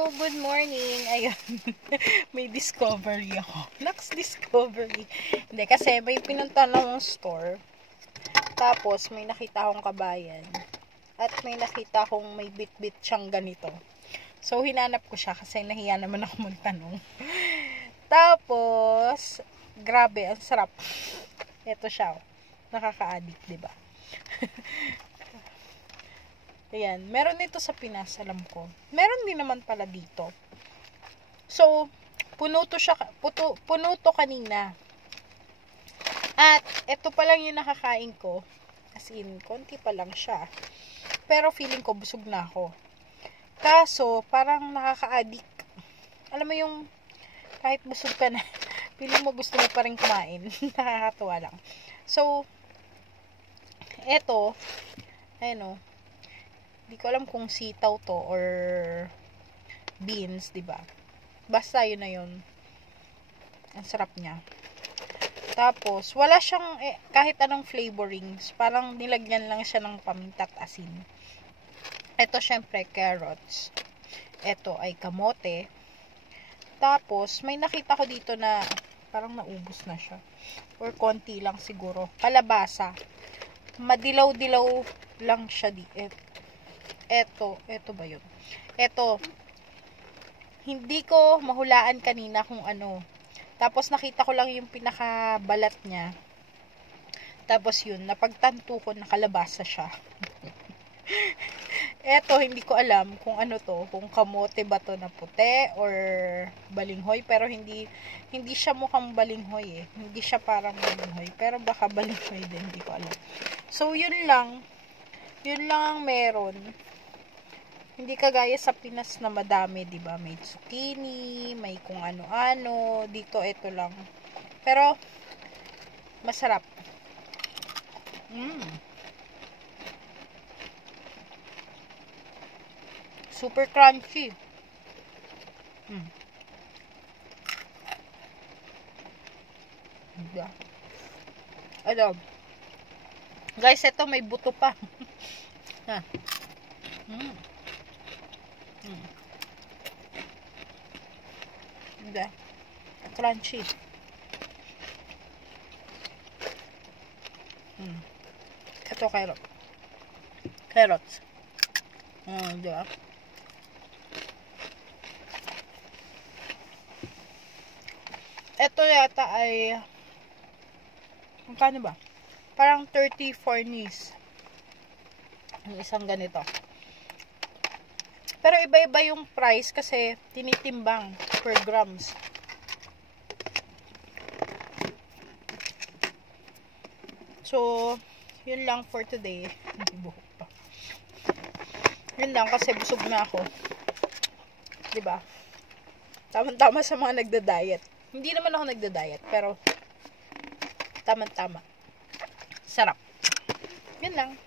Good morning. Ayun, may discovery ako. Next discovery. Hindi, kasi may pinunta akong store. Tapos, may nakita akong kabayan. At may nakita akong may bit-bit siyang ganito. So, hinanap ko siya kasi nahiya naman ako magtanong. Tapos, grabe, ang sarap. Ito siya. Nakaka-addict, diba? Ayan, meron nito sa Pinas, alam ko. Meron din naman pala dito. So, puno to kanina. At, ito pa lang yung nakakain ko. As in, konti pa lang siya. Pero feeling ko, busog na ako. Kaso, parang nakaka-addict. Alam mo yung, kahit busog ka na, feeling mo gusto mo pa rin kumain. Nakakatuwa lang. So, eto, ayun o, hindi ko alam kung sitaw to or beans, diba? Basta yun na yun. Ang sarap niya. Tapos, wala siyang kahit anong flavorings. Parang nilagyan lang siya ng paminta at asin. Ito, syempre, carrots. Ito ay kamote. Tapos, may nakita ko dito na parang naubos na siya. Or konti lang siguro. Kalabasa. Madilaw-dilaw lang siya Eto ba yun? Eto, hindi ko mahulaan kanina kung ano. Tapos nakita ko lang yung pinakabalat niya. Tapos yun, napagtanto ko na kalabasa siya. Eto, hindi ko alam kung ano to, kung kamote ba to na puti or balinghoy, pero hindi siya mukhang balinghoy eh. Hindi siya parang balinghoy, pero baka balinghoy din, hindi ko alam. So, yun lang ang meron. Hindi kagaya sa Pinas na madami, 'di ba? May zucchini, may kung ano-ano. Dito ito lang. Pero masarap. Super crunchy. Ano? Guys, ito may buto pa. Ha. Crunchy. Ito carrots. Diba? Ito yata ay magkano ba? Parang 30 fornis. Yung isang ganito. Pero iba-iba yung price kasi tinitimbang per grams. So, yun lang for today. Hindi buhok pa. Yun lang kasi busog na ako. Diba? Tama-tama sa mga nagda-diet. Hindi naman ako nagda-diet, pero tama-tama. Sarap. Yun lang.